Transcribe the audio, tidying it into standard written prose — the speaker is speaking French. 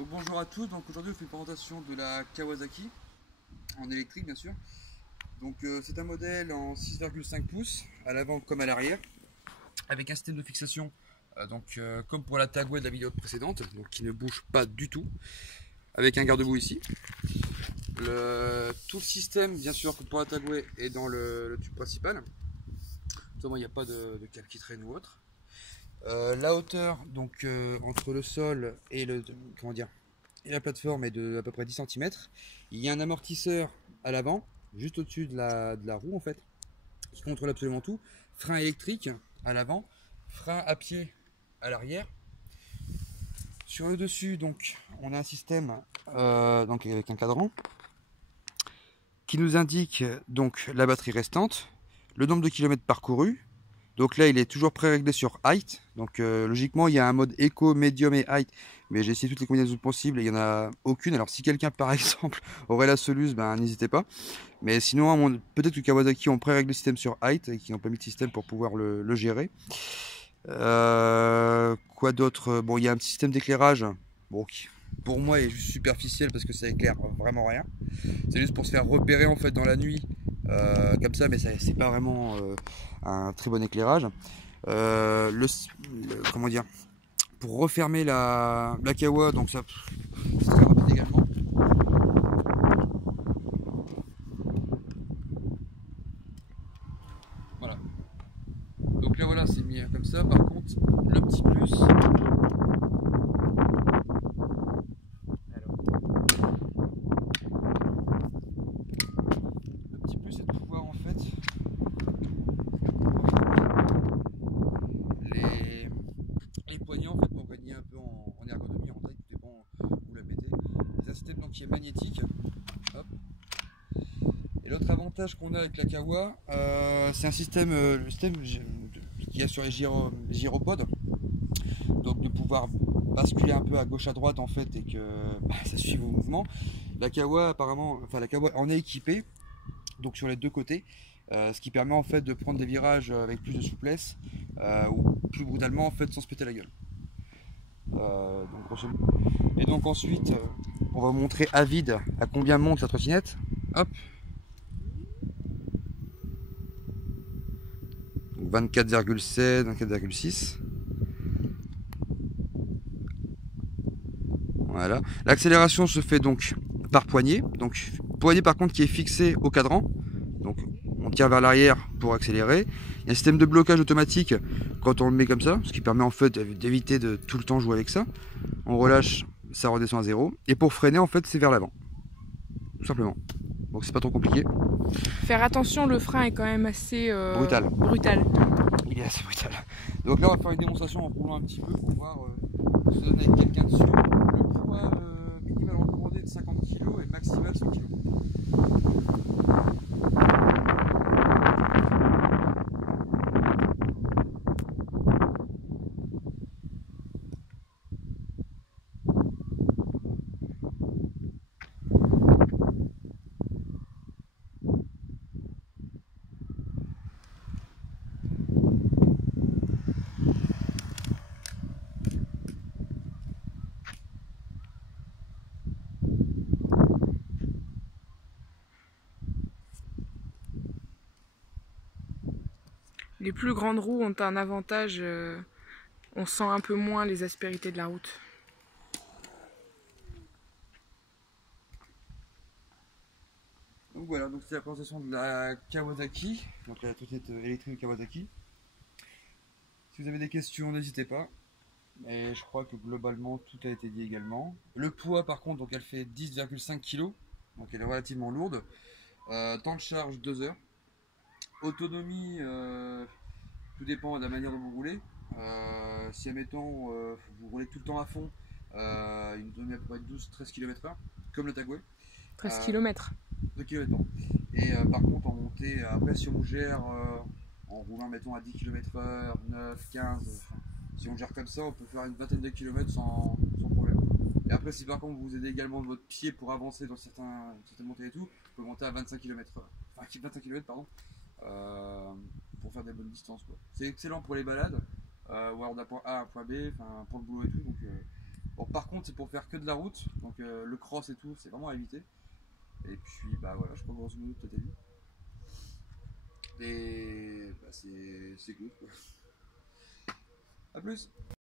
Donc, bonjour à tous, donc aujourd'hui on fait une présentation de la Kawasaki en électrique bien sûr. Donc c'est un modèle en 6,5 pouces à l'avant comme à l'arrière avec un système de fixation comme pour la Tagway de la vidéo précédente, donc qui ne bouge pas du tout, avec un garde-boue ici. Tout le système bien sûr comme pour la Tagway est dans le tube principal. Notamment il n'y a pas de câble qui traîne ou autre. La hauteur entre le sol et et la plateforme est de à peu près 10 cm. Il y a un amortisseur à l'avant, juste au-dessus de la roue en fait, qui contrôle absolument tout. Frein électrique à l'avant, frein à pied à l'arrière. Sur le dessus, donc, on a un système avec un cadran qui nous indique donc la batterie restante, le nombre de kilomètres parcourus. Donc là, il est toujours pré-réglé sur height. Donc logiquement, il y a un mode Eco, Medium et Height. Mais j'ai essayé toutes les combinaisons possibles et il n'y en a aucune. Alors si quelqu'un, par exemple, aurait la soluce, ben, n'hésitez pas. Mais sinon, peut-être que Kawasaki ont pré-réglé le système sur Height et qu'ils n'ont pas mis de système pour pouvoir le gérer. Quoi d'autre? Bon, il y a un petit système d'éclairage. Bon, qui, pour moi, est juste superficiel parce que ça éclaire vraiment rien. C'est juste pour se faire repérer en fait dans la nuit. Comme ça, mais c'est pas vraiment un très bon éclairage. Comment dire, pour refermer la Kawa, donc ça c'est très rapide également. Voilà. Donc là voilà, c'est mis comme ça. Par contre, le petit plus, c'est de pouvoir en fait les, les poignées en fait pour gagner un peu en ergonomie, en taille, tout dépend où vous la mettez. C'est un système donc qui est magnétique. Hop. Et l'autre avantage qu'on a avec la Kawa, c'est un système, le système qu'il y a sur les gyropodes, donc de pouvoir basculer un peu à gauche à droite en fait et que ça suit vos mouvements. La Kawa apparemment, enfin la Kawa en est équipée, donc sur les deux côtés, ce qui permet en fait de prendre des virages avec plus de souplesse ou plus brutalement en fait sans se péter la gueule. Et donc ensuite, on va montrer à vide à combien monte la trottinette. Hop. 24,7, 24,6. Voilà. L'accélération se fait donc par poignée. Donc poignée par contre qui est fixée au cadran. Donc on tire vers l'arrière pour accélérer. Il y a un système de blocage automatique quand on le met comme ça, ce qui permet en fait d'éviter de tout le temps jouer avec ça. On relâche, ça redescend à zéro. Et pour freiner en fait c'est vers l'avant. Tout simplement. Donc c'est pas trop compliqué. Faire attention, le frein est quand même assez brutal. Il est assez brutal. Donc là on va faire une démonstration en roulant un petit peu pour voir se donner avec quelqu'un dessus. Le poids minimal recommandé est de 50 kg et maximal 100 kg. Les plus grandes roues ont un avantage, on sent un peu moins les aspérités de la route. Donc voilà, donc c'est la présentation de la Kawasaki, donc la trottinette électrique de Kawasaki. Si vous avez des questions, n'hésitez pas. Et je crois que globalement tout a été dit également. Le poids par contre, donc elle fait 10,5 kg, donc elle est relativement lourde. Temps de charge 2 heures. Autonomie, tout dépend de la manière dont vous roulez. Si admettons vous roulez tout le temps à fond, une autonomie à peu près 12-13 km/h, comme le Tagway. 13 km. 2 km non. Et par contre en montée, après si on gère en roulant mettons à 10 km/h, 9, 15, si on gère comme ça, on peut faire une vingtaine de kilomètres sans problème. Et après si par contre vous aidez également votre pied pour avancer dans certaines montées et tout, vous pouvez monter à 25 km/h. Enfin 25 km pardon. Pour faire des bonnes distances quoi. C'est excellent pour les balades, ou alors d'un point A à un point B, enfin pour le boulot et tout. Donc Bon, par contre, c'est pour faire que de la route, donc le cross et tout, c'est vraiment à éviter. Et puis, bah voilà, je crois que grosso modo, tout a dit. Et bah, c'est good, quoi. A plus!